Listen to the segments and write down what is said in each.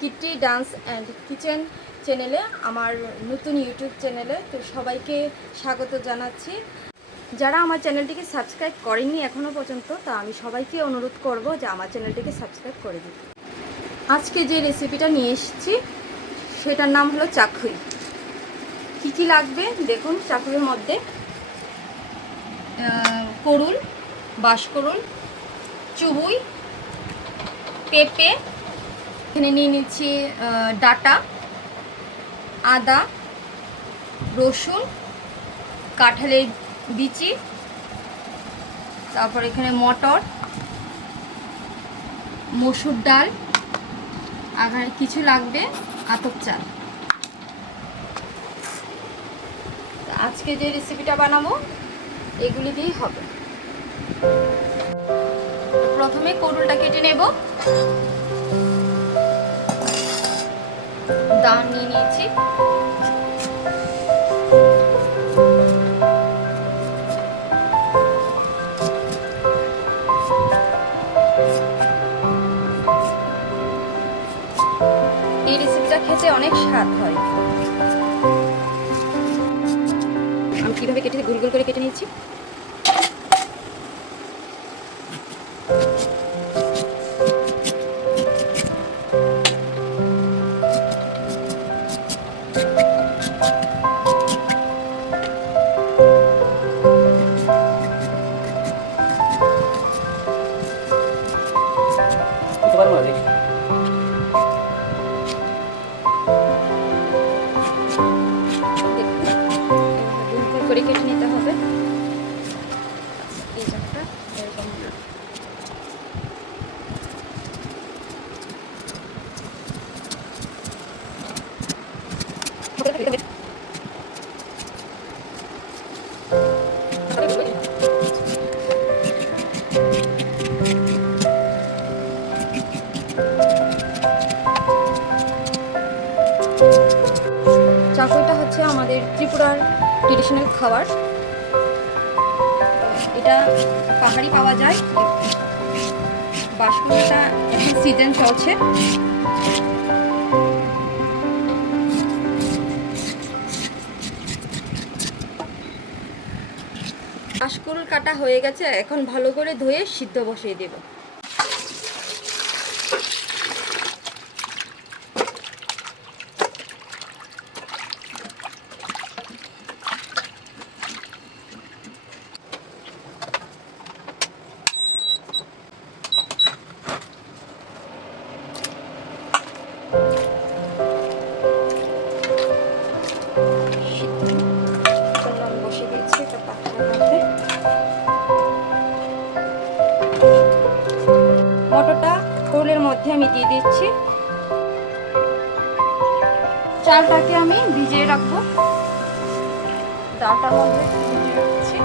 Kitty dance and kitchen চ্যানেলে, আমার নতুন ইউটিউব চ্যানেলে। তো সবাইকে স্বাগত জানাচ্ছি। যারা আমার চ্যানেলটিকে সাবস্ক্রাইব করেননি এখনও পর্যন্ত, তা আমি সবাইকে অনুরোধ করব যে আমার চ্যানেলটিকে সাবস্ক্রাইব করে দিন। আজকে যে রেসিপিটা নিয়ে এসেছি সেটার নাম হলো চাকুই। কী কী লাগবে দেখুন। চাকুইয়ের মধ্যে করুল, বাঁশকরুল, চুবুই, পেঁপে, এখানে নিয়ে নিচ্ছি ডাটা, আদা, রসুন, কাঁঠালের বিচি, তারপর এখানে মটর, মসুর ডাল, আর কিছু লাগবে আতপ চাল। আজকে যে রেসিপিটা বানাবো এগুলি দিয়েই হবে। প্রথমে করুলটা কেটে নেব। দাম নিয়ে নিয়েছি। এই রেসিপিটা খেতে অনেক স্বাদ হয়। আমি কীভাবে কেটে গোল গোল করে কেটে নিয়েছি। করে কেটে নিতে হবে। এই জায়গাটা এরকম চাকুইটা হচ্ছে আমাদের ত্রিপুরার ট্রেডিশনাল খাবার। এটা পাহাড়ি পাওয়া যায়। বাঁশকুড়িটা এখন সিজন চলছে। বাঁশকুড় কাটা হয়ে গেছে, এখন ভালো করে ধুয়ে সিদ্ধ বসিয়ে দেব। মটরটা করুলের মধ্যে আমি দিয়ে দিচ্ছি। চালটাকে আমি ভিজিয়ে রাখবো। ডালটার মধ্যে ভিজিয়ে রাখছি।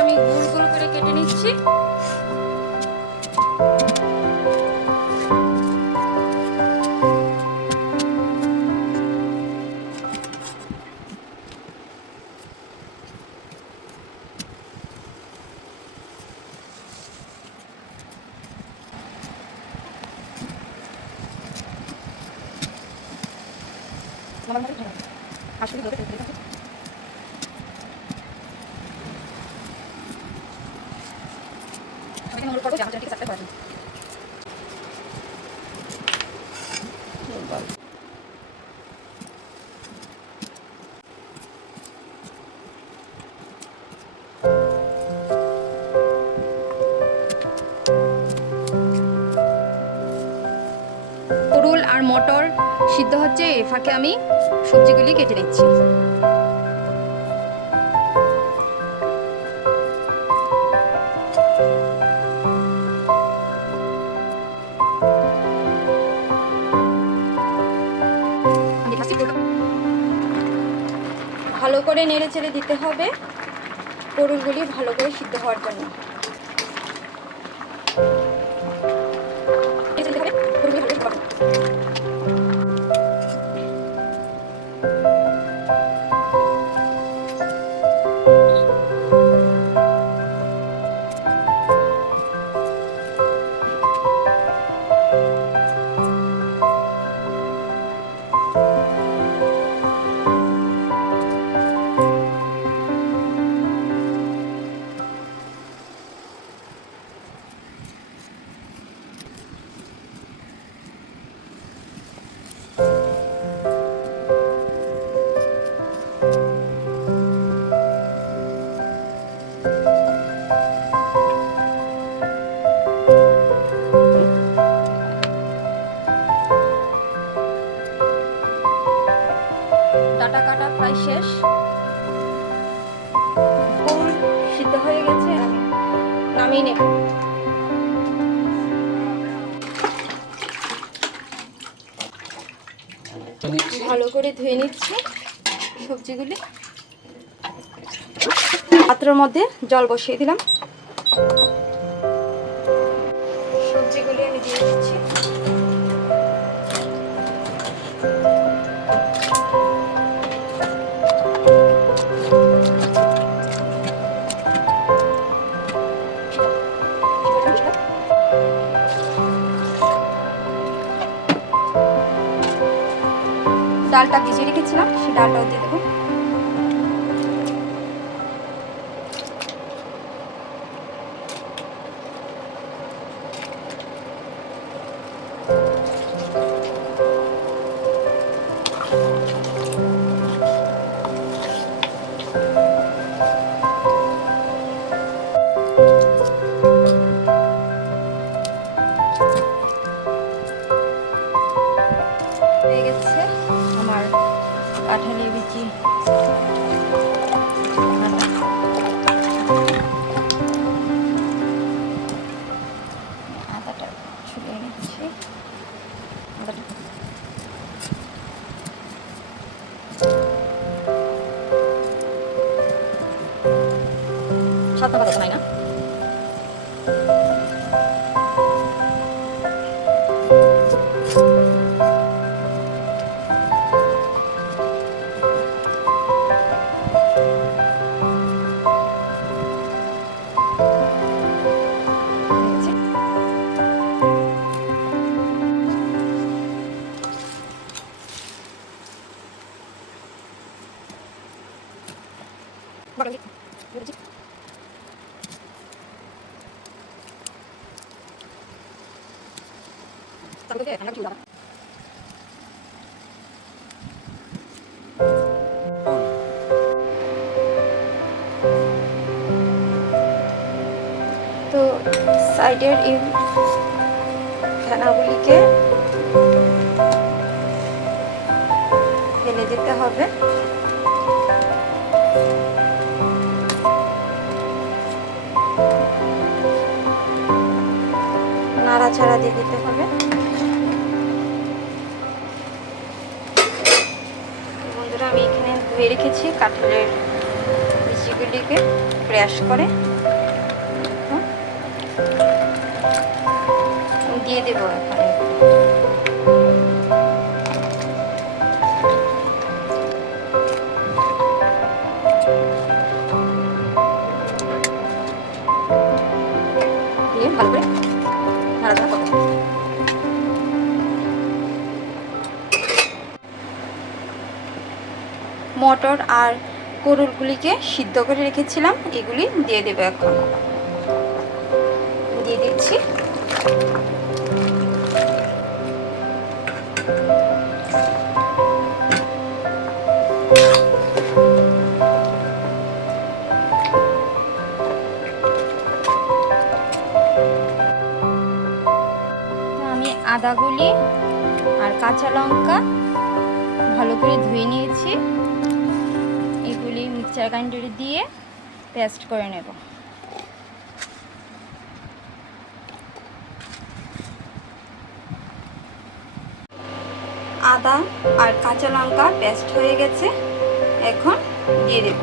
আমি গোল গোল করে কেটে নিচ্ছি। করুল আর মটর সিদ্ধ হচ্ছে, এ ফাঁকে আমি সবজিগুলি কেটে নিচ্ছি। ভালো করে নেড়ে চেড়ে দিতে হবে পটলগুলি ভালো করে সিদ্ধ হওয়ার জন্য। ডাটা কাটা প্রায় শেষ, পটল সিদ্ধ হয়ে গেছে, আমি নামিয়ে নেব। ভালো করে ধুয়ে নিচ্ছি সবজিগুলি। পাত্রের মধ্যে জল বসিয়ে দিলাম, সবজিগুলি আমি দিয়ে দিচ্ছি। ডালটা ভিজিয়ে রেখেছিলাম, সেই ডালটাও দিয়ে দেবো। হয়ে গেছে আমার কাঁঠালের বিচি আদাটা ছুলে নিচ্ছি। সাতটা কথা নাই না, তো সাইডের এই ফেনাগুলিকে ফেলে দিতে হবে। নাড়াচাড়া দিয়ে দিতে হবে। বন্ধুরা, আমি এখানে ধুয়ে রেখেছি কাঁঠালের বিচিগুলিকে ক্র্যাশ করে দিয়ে দেবো এখন। দিয়ে ভালো করে নাড়াচাড়া করতে হবে। মটর আর করলগুলিকে সিদ্ধ করে রেখেছিলাম, এগুলি দিয়ে দেবো এখন। দিয়ে দিচ্ছি। আমি আদাগুলি আর কাঁচা লঙ্কা ভালো করে ধুয়ে নিয়েছি, এগুলি মিক্সচার গ্রাইন্ডারে দিয়ে পেস্ট করে নেব। আদা আর কাঁচা লঙ্কা পেস্ট হয়ে গেছে, এখন দিয়ে দেব।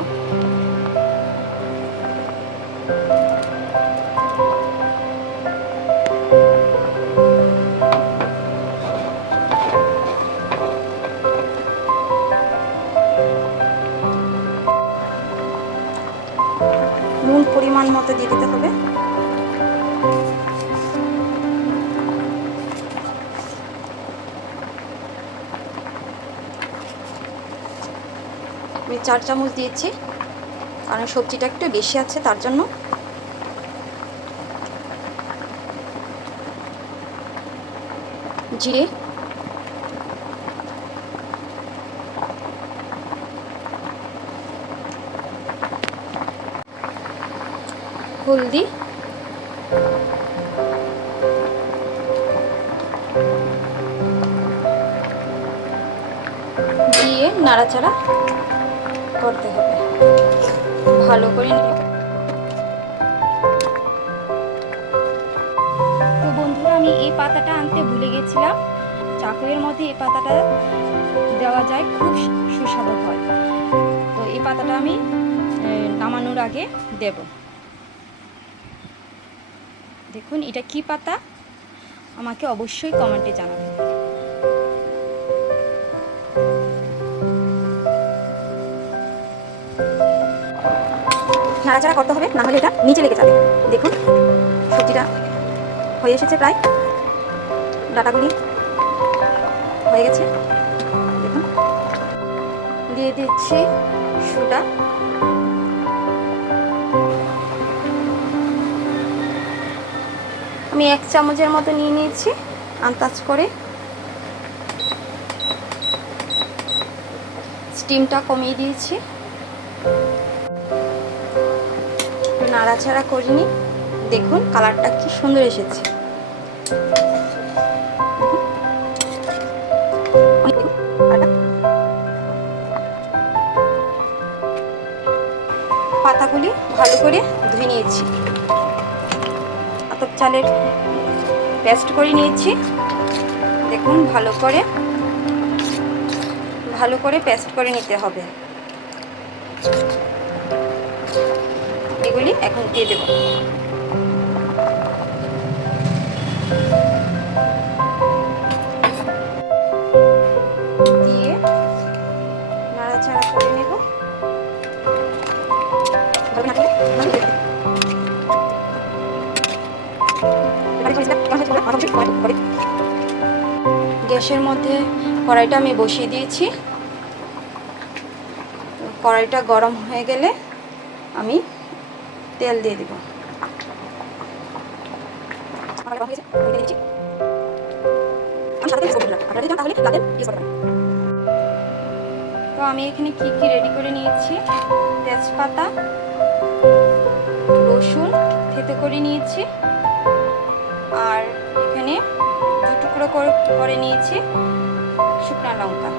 নুন পরিমাণ মতো দিয়ে দিতে হবে। আমি 4 চামচ দিয়েছি, কারণ সবজিটা একটু বেশি আছে তার জন্য। জিরে, হলদি, দিয়ে নাড়াচাড়া করতে হবে ভালো করে। তো বন্ধুরা, আমি এই পাতাটা আনতে ভুলে গেছিলাম। চাকুয়ের মধ্যে এই পাতাটা দেওয়া যায়, খুব সুস্বাদু হয়। তো এই পাতাটা আমি নামানোর আগে দেব। দেখুন এটা কি পাতা, আমাকে অবশ্যই কমেন্টে জানাবেন। নাড়াচাড়া করতে হবে, না হলে এটা নিচে লেগে যাবে। দেখুন সবজিটা হয়ে এসেছে প্রায়, ডাটাগুলি হয়ে গেছে। দেখুন দিয়ে দিচ্ছি সোডা। আমি 1 চামচের মতো নিয়ে নিয়েছি আন্দাজ করে। স্টিমটা কমিয়ে দিয়েছি, নাড়াচাড়া করিনি। দেখুন কালারটা কি সুন্দর এসেছে। পাতাগুলি ভালো করে ধুয়ে নিয়েছি, আতপ চালের পেস্ট করে নিয়েছি। দেখুন ভালো করে পেস্ট করে নিতে হবে। এগুলি এখন দিয়ে দেব। দিয়ে নাড়াচাড়া করে নেব। গ্যাসের মধ্যে কড়াইটা আমি বসিয়ে দিয়েছি। কড়াইটা গরম হয়ে গেলে আমি তেল দিয়ে দিব। তো আমি এখানে কি কি রেডি করে নিয়েছি, তেজপাতা, রসুন থেতো করে নিয়েছি, আর এখানে 2 টুকরো করে নিয়েছি শুকনো লঙ্কা।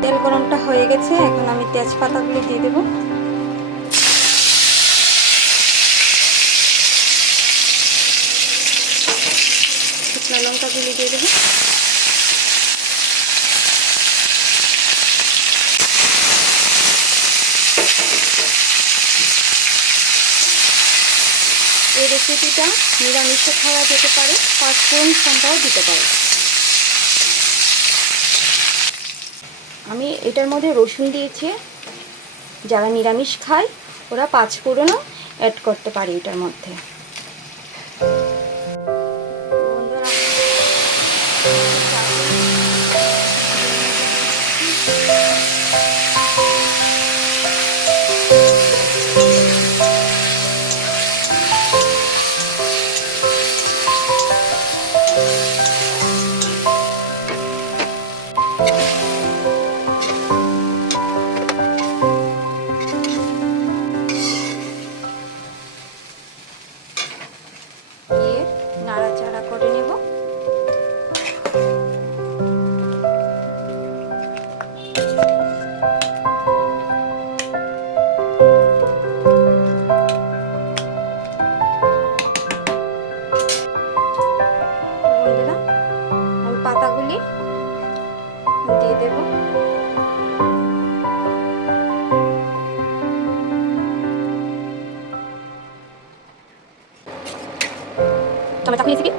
তেল গরমটা হয়ে গেছে, এখন আমি তেজপাতাগুলি দিয়ে দেব। শুকনো লঙ্কাগুলি দিয়ে দেব। এই রেসিপিটা নিরামিষে খাওয়া যেতে পারে, 5 ফোড়ন সংখ্যাও দিতে পারে। আমি এটার মধ্যে রসুন দিয়েছি, যারা নিরামিষ খায় ওরা 5 ফোড়নও অ্যাড করতে পারে এটার মধ্যে। দিয়ে নাড়াচাড়া করে নেব। বন্ধুরা, আমি পাতাগুলি দিয়ে দেব। Tomato recipe